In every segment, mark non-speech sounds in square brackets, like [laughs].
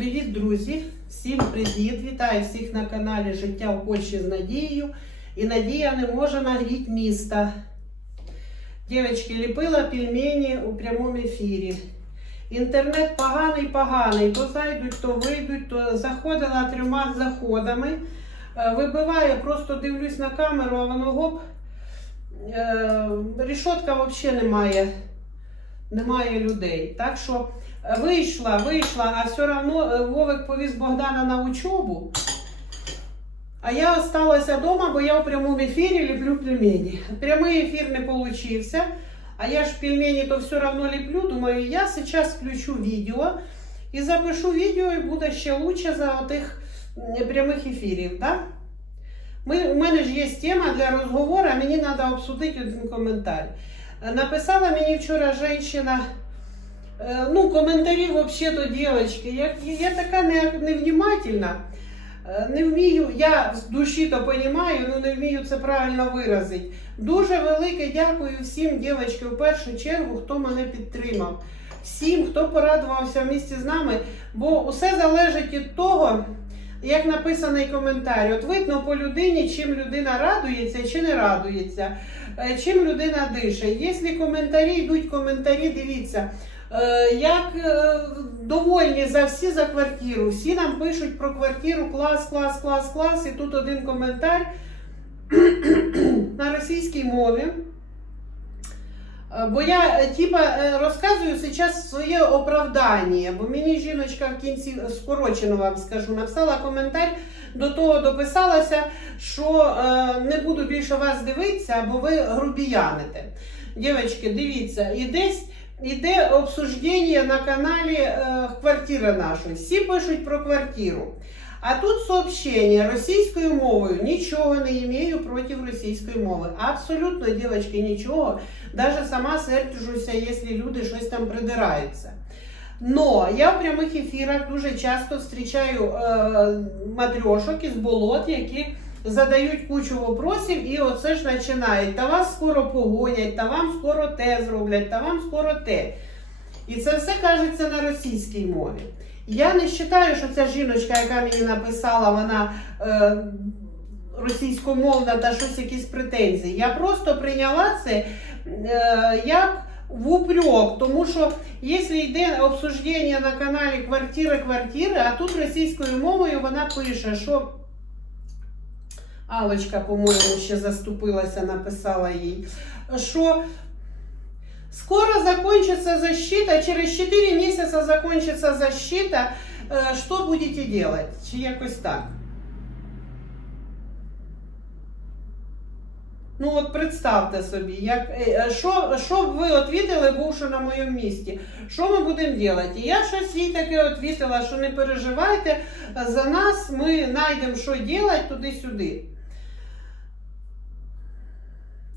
Привіт, друзі! Всім привіт! Вітаю всіх на каналі Життя в Польщі з Надією. І Надія не може нагріти міста. Дівчатки, ліпила пельмені у прямому ефірі. Інтернет поганий, поганий. То зайдуть, то вийдуть, то заходила трьома заходами. Е, Вибиває, просто дивлюсь на камеру, а воно гоп. Е, Рішотка взагалі немає. Немає людей. Так що вийшла, вийшла, а все одно е, Вовик повіз Богдана на учобу. А я осталася вдома, бо я в прямому ефірі ліплю пельмені. Прямий ефір не получився. А я ж пельмені то все одно ліплю. Думаю, я зараз включу відео і запишу відео, і буде ще лучше за отих прямих ефірів. Да? Ми, у мене ж є тема для розговору, мені треба обсудити один коментар. Написала мені вчора жінка, ну, коментарі взагалі-то дівчатки. Я, я така не, невнімательна. Не вмію, я з душі то розумію, але не вмію це правильно виразити. Дуже велике дякую всім дівчатки, в першу чергу, хто мене підтримав. Всім, хто порадувався в місті з нами, бо усе залежить від того, як написаний коментар. От видно по людині, чим людина радується чи не радується, е, чим людина дише. Якщо коментарі йдуть коментарі, дивіться. Е, Як е, довольні за всі за квартиру. Всі нам пишуть про квартиру клас, клас, клас, клас. І тут один коментар [clears throat] на російській мові. Е, Бо я типа розказую зараз своє оправдання, бо мені жіночка в кінці скорочено вам скажу, написала коментар, до того дописалася, що не буду більше вас дивитися, бо ви грубіяните. Дівчатки, дивіться, і десь іде обсуждення на каналі е, квартири нашої. Всі пишуть про квартиру. А тут сообщення російською мовою. Нічого не маю проти російської мови. Абсолютно, дівчатки, нічого. Даже сама серджуся, якщо люди щось там придираються. Но я в прямих ефірах дуже часто зустрічаю е, матрьошок із болот, які задають кучу вопросів, і оце ж починають. Та вас скоро погонять, та вам скоро те зроблять, та вам скоро те. І це все кажеться на російській мові. Я не вважаю, що ця жіночка, яка мені написала, вона е, російськомовна та щось якісь претензії. Я просто прийняла це е, як в упрек, тому що якщо йде обсуждення на каналі квартири, а тут російською мовою вона пише, що Алочка, по-моєму, ще заступилася, написала їй, що скоро закончится защита, через 4 місяці закончится защита, Е, що будете делать? Чи якось так? Ну от представте собі, як, е, е, що, що б ви відповіли, бувши на моєму місці, що ми будемо робити? І я щось їй таке відповіла, що не переживайте, за нас ми знайдемо, що робити туди-сюди.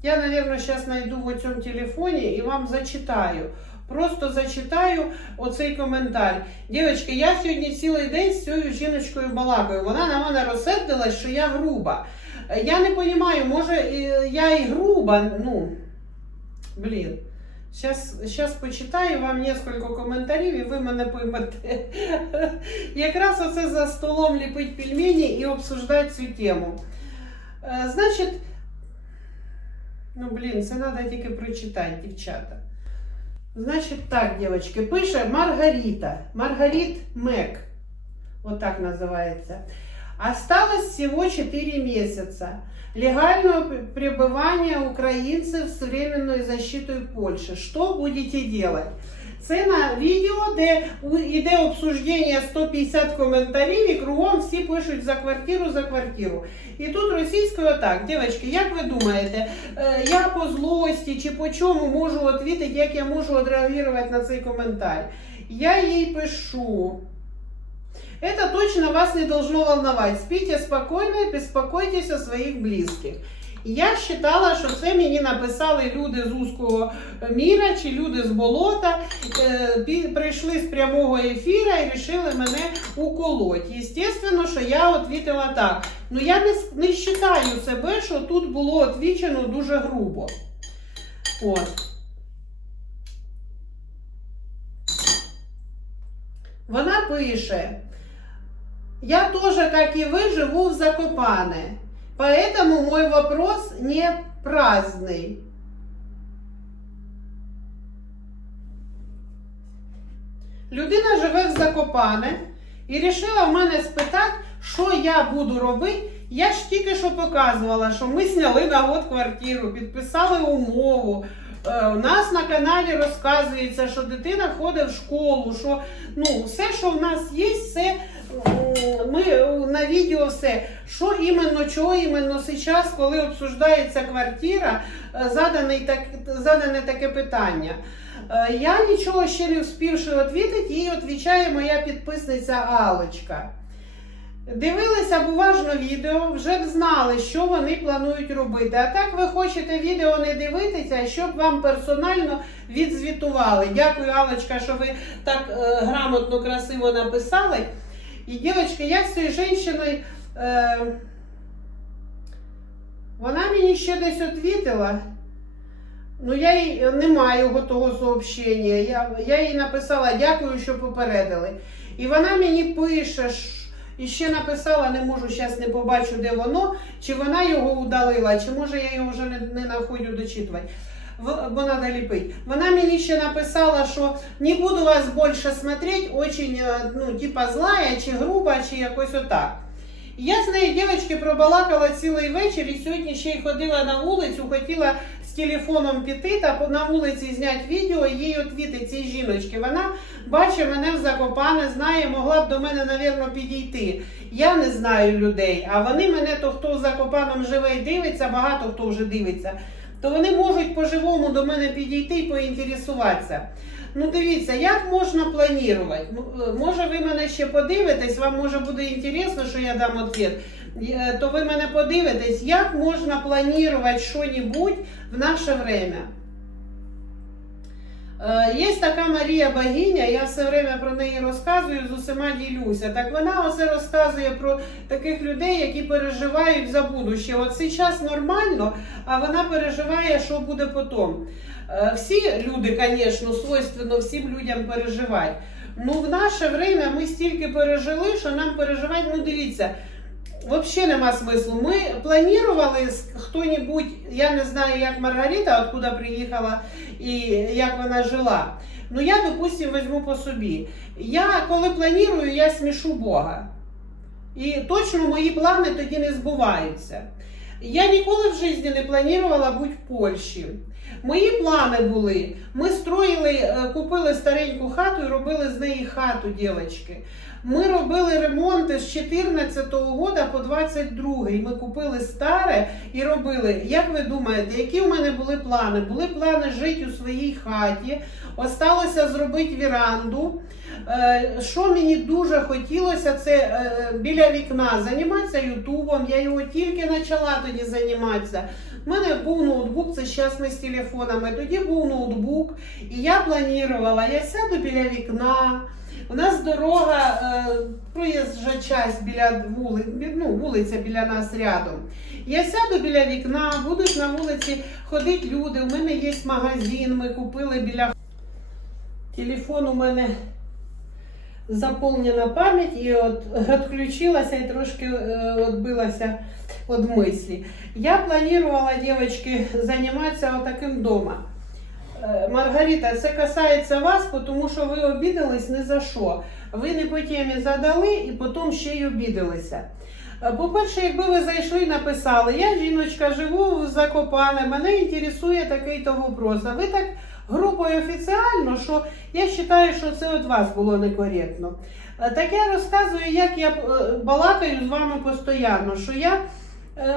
Я, наверное, сейчас найду в цьому телефоні і вам зачитаю. Просто зачитаю оцей коментар. Дівчатки, я сьогодні цілий день з цією жіночкою балакаю. Вона на мене розсердилась, що я груба. Е, Я не розумію, може я і груба, ну, блін. Зараз, зараз почитаю вам кілька коментарів і ви мене поймете. [laughs] Якраз оце за столом ліпить пельмені і обсуждати цю тему. Е, Значить, ну блін, це треба тільки прочитати, дівчата. Значить так, девочки, пише Маргарита. Маргарит Мек. Вот так называется. Осталось всего 4 месяца. Легального п- пребывания украинцев с временной защитой Польши. Что будете делать? Це на відео, де йде обсуждення 150 коментарів і кругом всі пишуть за квартиру, за квартиру. І тут російською так, дівчатки, як ви думаєте, е, я по злості чи по чому можу відповідати, як я можу відреагувати на цей коментар? Я їй пишу. Это точно вас не должно волновать. Спите спокойно и беспокойтесь о своїх Я вважала, що це мені написали люди з узкого міра чи люди з болота, е, прийшли з прямого ефіра і вирішили мене уколоть. Єстественно, що я відповіла так. Ну я не, вважаю себе, що тут було відвічено дуже грубо. От. Вона пише. Я тоже, как и вы, живу в Закопане. Поэтому мой вопрос не праздный. Людина живе в Закопане і вирішила в мене спитати, що я буду робити. Я ж тільки що показувала, що ми зняли на год квартиру, підписали умову. Е, У нас на каналі розказується, що дитина ходить в школу, що ну, все, що в нас є, все ми на відео все. Що іменно, чого іменно зараз, коли обсуждається квартира, е, задане, так, задане таке питання. Е, Я нічого ще не встигши відповідати, їй відповідає моя підписниця Алочка. Дивилися б уважно відео, вже б знали, що вони планують робити. А так ви хочете відео не дивитися, щоб вам персонально відзвітували. Дякую, Алочка, що ви так е, грамотно, красиво написали. І, дівчатки, я з цією жінкою, е, вона мені ще десь відповіла. Ну, я їй не маю готового сообщення. Я, я їй написала дякую, що попередили. І вона мені пише, і ще написала, не можу, зараз не побачу, де воно, чи вона його удалила, чи може я його вже не, находю дочитувати. Бо треба ліпити. Вона мені ще написала, що не буду вас більше смотреть, очень, е, ну, типа злая, чи груба, чи якось отак. Я з нею, дівчатки, пробалакала цілий вечір і сьогодні ще й ходила на вулицю, хотіла з телефоном піти та на вулиці зняти відео їй відвіти цій жіночки. Вона бачить мене в Закопане, знає, могла б до мене, навірно, підійти. Я не знаю людей, а вони мене, то хто в Закопаном живе і дивиться, багато хто вже дивиться, то вони можуть по-живому до мене підійти і поінтересуватися. Ну, дивіться, як можна планувати? Ну, е, Може, ви мене ще подивитесь, вам може буде інтересно, що я дам відповідь, Е, то ви мене подивитесь, як можна планувати щось в наше время. Е, Є така Марія Богиня, я все время про неї розказую, з усіма ділюся. Так вона оце розказує про таких людей, які переживають за будуще. От зараз нормально, а вона переживає, що буде потім. Е, Всі люди, звісно, свойственно всім людям переживають. Ну, в наше время ми стільки пережили, що нам переживати, ну дивіться, взагалі нема смислу. Ми планували хто-небудь, я не знаю, як Маргарита, откуда приїхала і як вона жила. Ну, я, допустим, візьму по собі. Я коли планую, я смішу Бога. І точно мої плани тоді не збуваються. Я ніколи в житті не планувала бути в Польщі. Мої плани були. Ми строїли, е, купили стареньку хату і робили з неї хату, дівчатки. Ми робили ремонти з 14-го года по 22-й. Ми купили старе і робили. Як ви думаєте, які в мене були плани? Були плани жити у своїй хаті, осталося зробити віранду. Е, Що мені дуже хотілося, це е, біля вікна займатися Ютубом. Я його тільки почала тоді займатися. У мене був ноутбук, це зараз ми з телефонами. Тоді був ноутбук, і я планувала, я сяду біля вікна. У нас дорога, е, проїжджа біля вули, ну, вулиця біля нас рядом. Я сяду біля вікна, будуть на вулиці ходити люди. У мене є магазин, ми купили біля. Телефон у мене заповнена пам'ять і от відключилася і трошки е, відбилася від мислі. Я планувала, дівчатки, займатися отаким дома. Е, Маргарита, це касається вас, тому що ви обідались ні за що. Ви не по темі задали і потім ще й обідалися. Е, По-перше, якби ви зайшли і написали, я жіночка живу в Закопане, мене інтересує такий-то вопрос. А ви так грубо і офіціально, що я вважаю, що це від вас було некоректно. Е, Так я розказую, як я балакаю з вами постійно, що я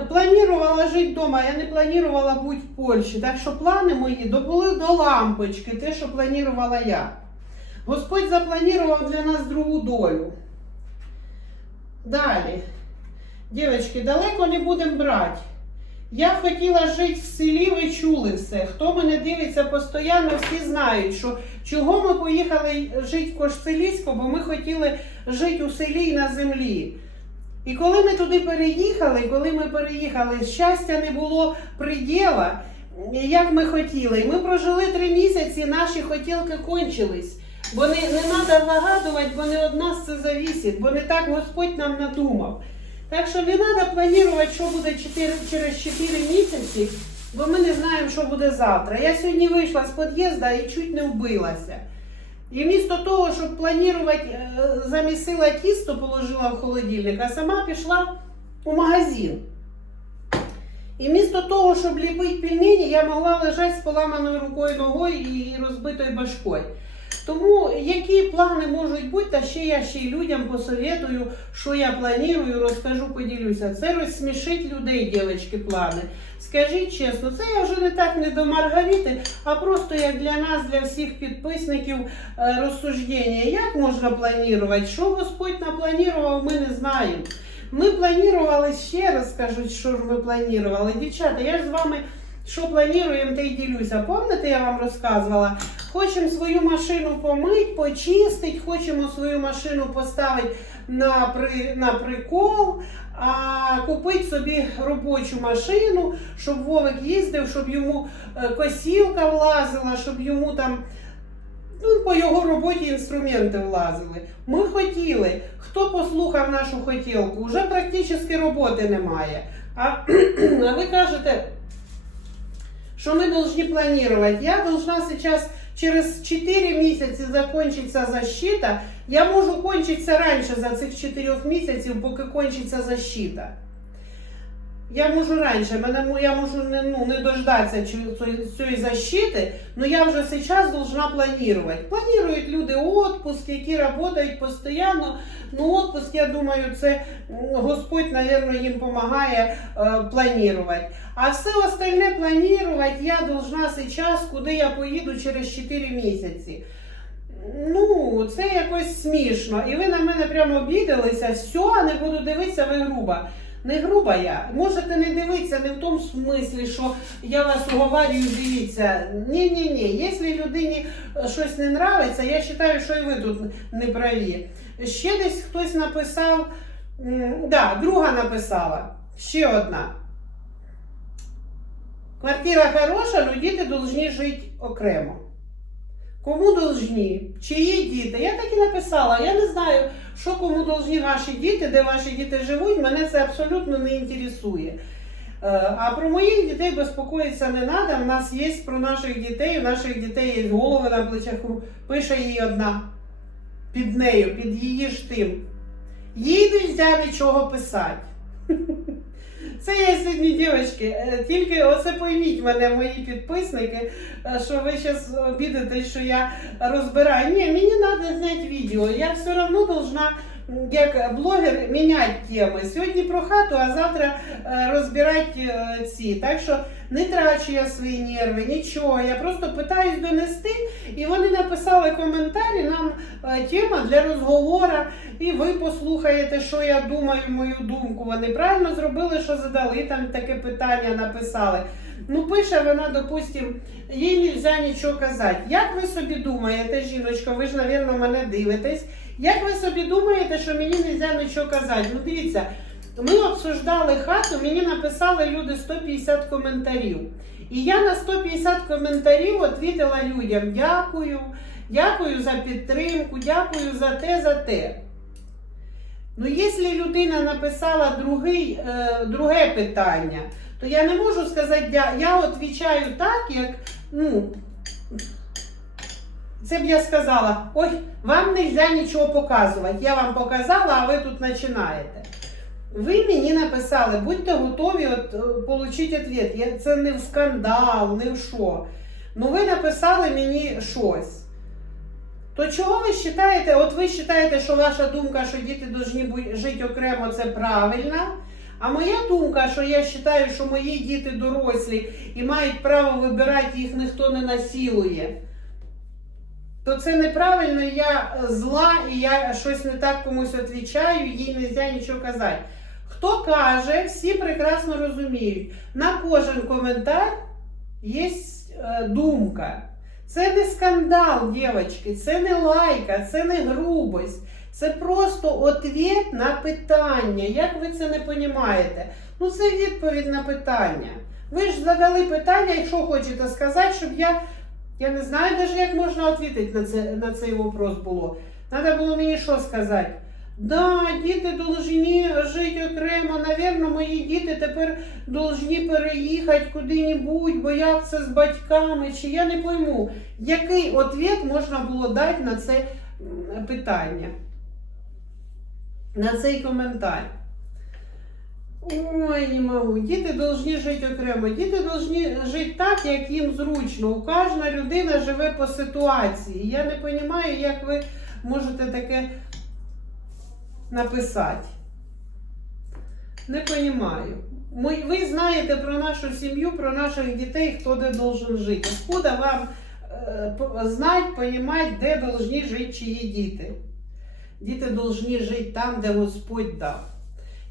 планувала жити вдома, я не планувала бути в Польщі. Так що плани мої добули до лампочки, те, що планувала я. Господь запланував для нас другу долю. Далі. Дівчатки, далеко не будемо брати. Я хотіла жити в селі, ви чули все. Хто мене дивиться постійно, всі знають, що чого ми поїхали жити в Кошцеліську, бо ми хотіли жити у селі і на землі. І коли ми туди переїхали, коли ми переїхали, щастя не було приділа, як ми хотіли. Ми прожили три місяці, наші хотілки кончились. Бо не, не треба загадувати, бо не від нас це зависить, бо не так Господь нам надумав. Так що не треба планувати, що буде 4, через 4 місяці, бо ми не знаємо, що буде завтра. Я сьогодні вийшла з під'їзду і чуть не вбилася. І вмісто того, щоб планувати, е, замісила тісто, положила в холодильник, а сама пішла у магазин. І вмісто того, щоб ліпити пельмені, я могла лежати з поламаною рукою ногою і розбитою башкою. Тому які плани можуть бути, та ще я ще й людям посоветую, що я планую, розкажу, поділюся. Це розсмішить людей, дівчатки, плани. Скажіть чесно, це я вже не так не до Маргарити, а просто як для нас, для всіх підписників е, розсуждення. Як можна планувати? Що Господь напланував, ми не знаємо. Ми планували ще раз скажу, що ж ми планували. Дівчата, я ж з вами що плануємо, те й ділюся. Пам'ятаєте, я вам розказувала? Хочемо свою машину помити, почистити, хочемо свою машину поставити на, при, на прикол, а купити собі робочу машину, щоб Вовик їздив, щоб йому е, косілка влазила, щоб йому там. Ну, по його роботі інструменти влазили. Ми хотіли. Хто послухав нашу хотілку? Вже практично роботи немає. А, [clears throat] а ви кажете, що ми повинні планувати. Я должна зараз через 4 місяці закончиться защита. Я можу кончитися раніше за цих 4 місяців, поки кончиться защита. Я можу раніше, мене я можу не, ну, не дождатися цієї- защити, але я вже зараз должна планувати. Планують люди отпуск, які працюють постійно. Ну, отпуск, я думаю, це Господь, мабуть, їм допомагає е, планувати. А все остальне планувати я должна зараз, куди я поїду через 4 місяці. Ну, це якось смішно. І ви на мене прямо обідалися, все, не буду дивитися, ви груба. Не груба я. Можете не дивитися не в тому смислі, що я вас уговарюю, дивіться. Ні, ні. Якщо людині е, щось не нравиться, я вважаю, що і ви тут не праві. Ще десь хтось написав, да, друга написала, ще одна. Квартира хороша, але діти повинні жити окремо. Кому должні? Чиї діти? Я так і написала. Я не знаю, що кому должні ваші діти, де ваші діти живуть, мене це абсолютно не інтересує. Е, А про моїх дітей безпокоїтися не треба. У нас є про наших дітей, у наших дітей є голови на плечах, пише їй одна під нею, під її ж тим. Їй не можна нічого писати. Це я сьогодні, дівчатки, е, тільки оце пойміть мене, мої підписники, е, що ви зараз обідаєте, що я розбираю. Ні, мені треба зняти відео. Я все одно должна, як блогер, міняти теми. Сьогодні про хату, а завтра е, розбирати е, ці. Так що не трачу я свої нерви, нічого. Я просто питаюсь донести, і вони написали коментарі. Нам е, тема для розговору, і ви послухаєте, що я думаю, мою думку. Вони правильно зробили, що задали там таке питання, написали. Ну, пише вона, допустим, їй не можна нічого казати. Як ви собі думаєте, жіночко, ви ж, мабуть, мене дивитесь. Як ви собі думаєте, що мені не можна нічого казати? Ну, дивіться, ми обсуждали хату, мені написали люди 150 коментарів. І я на 150 коментарів відповіла людям: дякую, дякую за підтримку, дякую за те, за те. Ну, якщо людина написала другий, е, друге питання, то я не можу сказати, я, відповідаю так, як, ну, це б я сказала, ой, вам не можна нічого показувати. Я вам показала, а ви тут починаєте. Ви мені написали, будьте готові от, е, отримати відповідь. Я- Це не в скандал, не в що. Ну ви написали мені щось. То чого ви вважаєте, от ви вважаєте, що ваша думка, що діти повинні жити окремо, це правильна. А моя думка, що я вважаю, що мої діти дорослі і мають право вибирати, їх ніхто не насилує. То це неправильно, я зла і я щось не так комусь відповідаю, їй не можна нічого казати. Хто каже, всі прекрасно розуміють, на кожен коментар є е, думка. Це не скандал, дівчатки, це не лайка, це не грубость. Це просто ответ на питання. Як ви це не розумієте? Ну, це відповідь на питання. Ви ж задали питання, якщо хочете сказати, щоб я Я не знаю навіть, як можна відповідати на, це, на цей вопрос було. Треба було мені що сказати? Да, діти повинні жити окремо. Навірно, мої діти тепер повинні переїхати куди-небудь, бо як це з батьками, чи я не пойму, який відповідь можна було дати на це питання, на цей коментар. Ой, не можу. Діти повинні жити окремо. Діти повинні жити так, як їм зручно. У кожна людина живе по ситуації. Я не розумію, як ви можете таке написати. Не розумію. Ви знаєте про нашу сім'ю, про наших дітей, хто де должен жити. Откуда вам е, знати, розуміти, де повинні жити чиї діти? Діти повинні жити там, де Господь дав.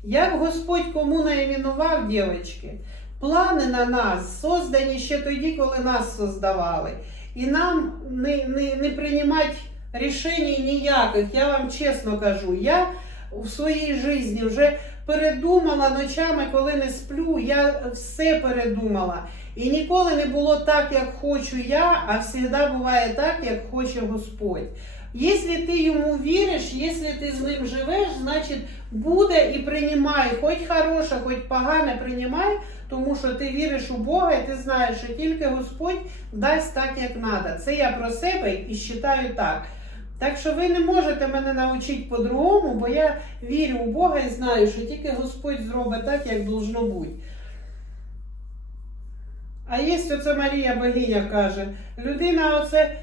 Як Господь кому наіменував, дівчатки, плани на нас создані ще тоді, коли нас создавали. І нам не, не, не приймати рішень ніяких. Я вам чесно кажу, я в своїй житті вже передумала ночами, коли не сплю, я все передумала. І ніколи не було так, як хочу я, а завжди буває так, як хоче Господь. Якщо ти йому віриш, якщо ти з ним живеш, значить буде і приймай, хоч хороше, хоч погане приймай, тому що ти віриш у Бога і ти знаєш, що тільки Господь дасть так, як треба. Це я про себе і вважаю так. Так що ви не можете мене навчити по-другому, бо я вірю у Бога і знаю, що тільки Господь зробить так, як должно бути. А є оце Марія Богиня каже, людина оце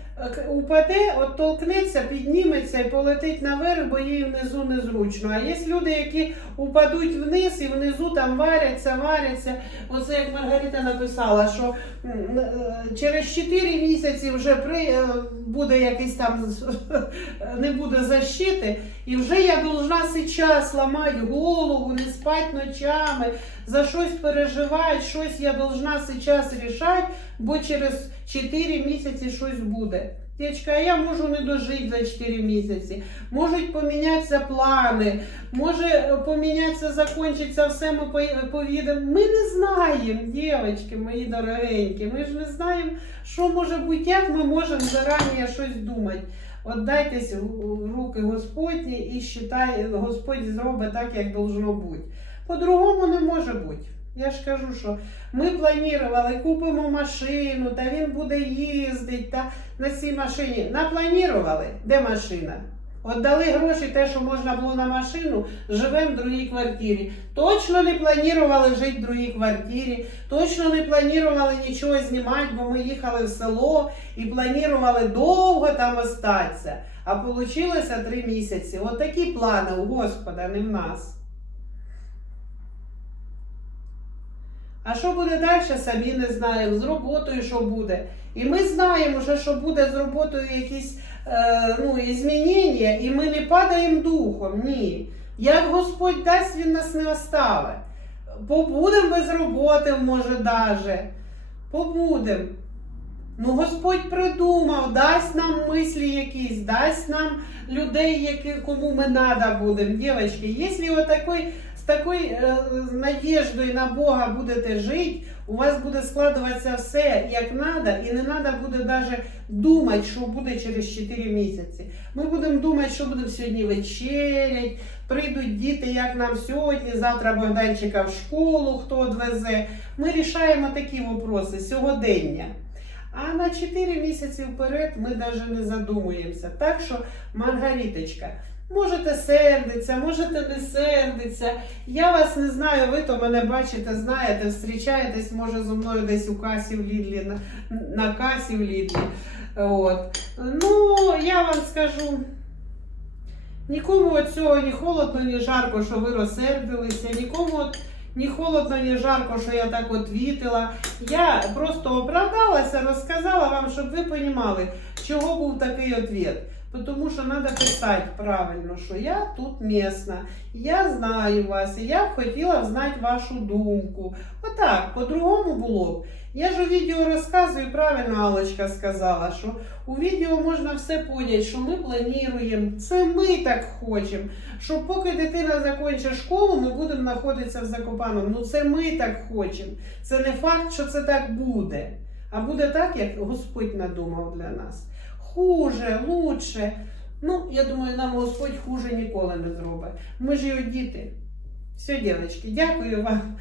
упаде, оттолкнеться, підніметься і полетить наверх, бо їй внизу незручно. А є люди, які упадуть вниз і внизу там варяться, варяться. Оце як Маргарита написала, що е, через 4 місяці вже при, е, буде якийсь там [laughs] не буде защити, і вже я должна сейчас ламати голову, не спати ночами, за щось переживати, щось я должна сейчас рішати, бо через 4 місяці щось буде. Дівчатка, а я можу не дожити за 4 місяці. Можуть помінятися плани, може е, помінятися, закінчиться все, ми по- Ми не знаємо, дівчатки, мої дорогенькі. Ми ж не знаємо, що може бути, як ми можемо зарані щось думати. Отдайтесь в руки Господні і считай, Господь зробить так, як должно бути. По-другому не може бути. Я ж кажу, що ми планували, купимо машину, та він буде їздити та на цій машині. Напланували, де машина? Отдали гроші, те, що можна було на машину, живемо в другій квартирі. Точно не планували жити в другій квартирі, точно не планували нічого знімати, бо ми їхали в село і планували довго там остатися. А вийшло три місяці. От такі плани у Господа, не в нас. А що буде далі, самі не знаємо. З роботою що буде. І ми знаємо, що, що буде з роботою якісь ну, змінення, і ми не падаємо духом. Ні. Як Господь дасть, Він нас не оставить. Побудемо без роботи, може, даже. Побудемо. Ну, Господь придумав, дасть нам мислі якісь, дасть нам людей, які, кому ми треба будемо. Дівчатки, якщо з такою е, надіждою на Бога будете жити, у вас буде складуватися все як треба, і не треба буде навіть думати, що буде через 4 місяці. Ми будемо думати, що будемо сьогодні вечерять, прийдуть діти, як нам сьогодні, завтра Богданчика в школу, хто відвезе. Ми рішаємо такі вопроси сьогодення. А на 4 місяці вперед ми навіть не задумуємося. Так що, Маргариточка, можете сердитися, можете не сердитися. Я вас не знаю, ви то мене бачите, знаєте, зустрічаєтесь, може, зі мною десь у касі в Лідлі, на, на касі в Лідлі. От. Ну, я вам скажу. Нікому от цього ні холодно, ні жарко, що ви розсердилися, нікому от ні холодно, ні жарко, що я так от вітила. Я просто оправдалася, розказала вам, щоб ви розуміли, чого був такий відповідь. Тому що треба писати правильно, що я тут місна, я знаю вас, і я б хотіла знати вашу думку. Отак, по-другому було б. Я ж у відео розказую, правильно Алочка сказала, що у відео можна все поняти, що ми плануємо, це ми так хочемо. Що поки дитина закінчить школу, ми будемо знаходитися в Закопаному. Ну це ми так хочемо. Це не факт, що це так буде. а буде так, як Господь надумав для нас. Хуже, лучше. Ну, я думаю, нам Господь хуже ніколи не зробить. Ми ж його діти. Все, дівчатки, дякую вам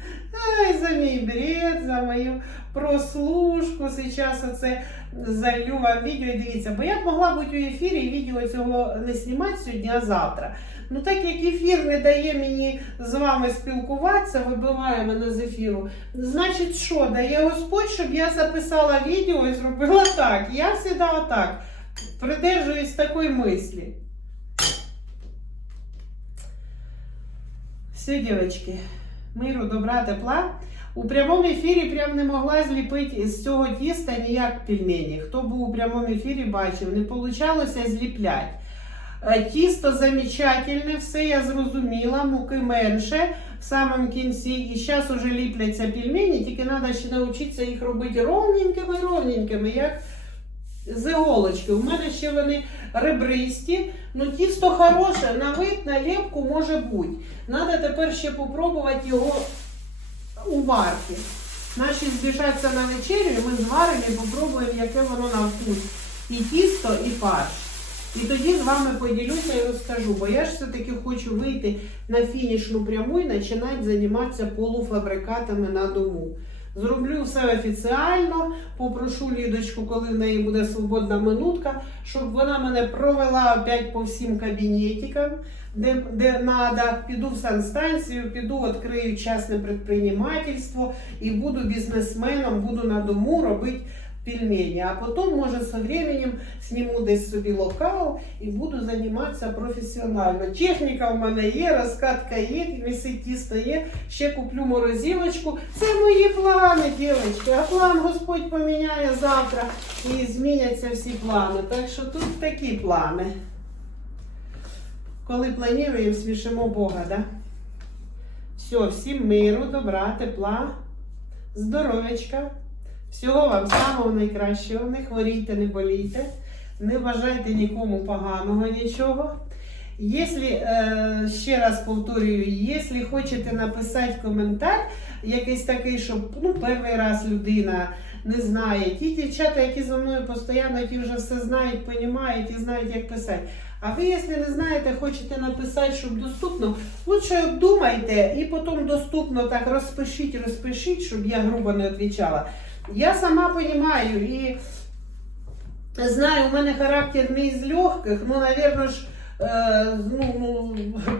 Ай, за мій бред, за мою прослушку. Зараз оце залю вам відео. Дивіться, бо я б могла бути у ефірі і відео цього не знімати сьогодні, а завтра. Ну так як ефір не дає мені з вами спілкуватися, вибиває мене з ефіру, значить що, дає Господь, щоб я записала відео і зробила так. Я завжди отак. Придержуюсь такої мислі. Все, дівчатки, миру, добра, тепла. У прямому ефірі прям не могла зліпити з цього тіста ніяк пельмені. Хто був у прямому ефірі, бачив, не вийшло зліплять. Е, Тісто замечательне, все я зрозуміла, муки менше в самому кінці. І зараз уже ліпляться пельмені, тільки треба ще навчитися їх робити ровненькими, ровненькими, як з іголочки. У мене ще вони ребристі, ну тісто хороше, на вид, на лепку може бути. Треба тепер ще спробувати його у варки. Наші збіжаться на вечерю, і ми зваримо і попробуємо, яке воно на вкус. І тісто, і фарш. І тоді з вами поділюся і розкажу, бо я ж все-таки хочу вийти на фінішну пряму і починати займатися полуфабрикатами на дому. Зроблю все офіціально, попрошу Лідочку, коли в неї буде свободна минутка, щоб вона мене провела опять по всім кабінетикам, де, де надо. Піду в санстанцію, піду, відкрию частне предпринимательство і буду бізнесменом, буду на дому робити пельмені. А потім, може, з временем зніму десь собі локал і буду займатися професіонально. Техніка в мене є, розкатка є, висить тісто є. Ще куплю морозилочку. Це мої плани, дівчатки. А план Господь поміняє завтра і зміняться всі плани. Так що тут такі плани. Коли плануємо, смішимо Бога, да? Все, всім миру, добра, тепла, здоров'ячка. Всього вам самого найкращого. Не хворійте, не болійте, не бажайте нікому поганого нічого. Якщо, е, ще раз повторюю, якщо хочете написати коментар, якийсь такий, щоб ну, перший раз людина не знає, ті дівчата, які за мною постійно, ті вже все знають, розуміють і знають, як писати. А ви, якщо не знаєте, хочете написати, щоб доступно, лучше думайте і потім доступно так розпишіть, розпишіть, щоб я грубо не відповідала. Я сама розумію і знаю, у мене характер не із легких, ну, напевно ж, е, ну,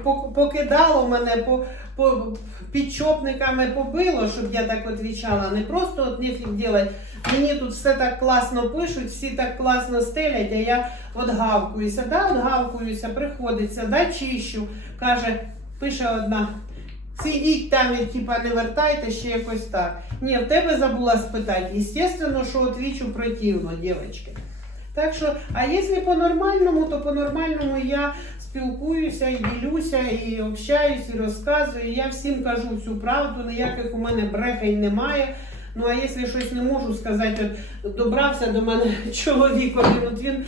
ну, покидало мене, по, по, підчопниками побило, щоб я так відповідала. Не просто от нефіг делать. Мені тут все так класно пишуть, всі так класно стелять, а я от гавкуюся, да, от приходиться, да, чищу. Каже, пише одна. Сидіть там і типа не вертайте ще якось так. Ні, в тебе забула спитати. Естественно, що отвічу противно, дівчатки. Так що, а якщо по-нормальному, то по-нормальному я спілкуюся і ділюся, і общаюсь, і розказую. Я всім кажу всю правду, ніяких у мене брехень немає. Ну а якщо щось не можу сказати, от добрався до мене [laughs] чоловік, один, от він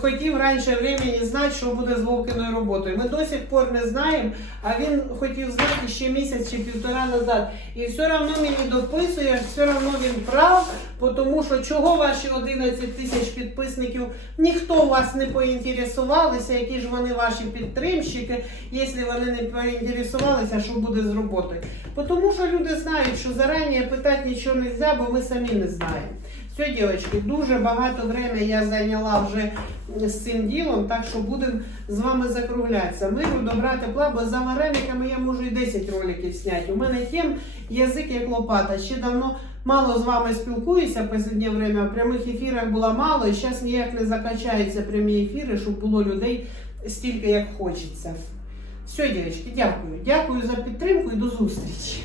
хотів раніше времени знати, що буде з Вовкиною роботою. Ми до сих пор не знаємо, а він хотів знати ще місяць чи півтора назад. І все одно мені дописує, все одно він прав, тому що чого ваші 11 тисяч підписників ніхто у вас не поінтересувалися, які ж вони ваші підтримщики, якщо вони не поінтересувалися, що буде з роботою. Тому що люди знають, що зарані питати нічого не можна, бо ми самі не знаємо. Все, дівчатки, дуже багато времени я зайняла вже з цим ділом, так що будемо з вами закруглятися. Миру, добра, тепла, бо за варениками я можу і 10 роликів зняти. У мене тем язик як лопата. Ще давно мало з вами спілкуюся в останнє время. В прямих ефірах було мало, і зараз ніяк не закачаються прямі ефіри, щоб було людей стільки, як хочеться. Все, дівчатки, дякую. Дякую за підтримку і до зустрічі.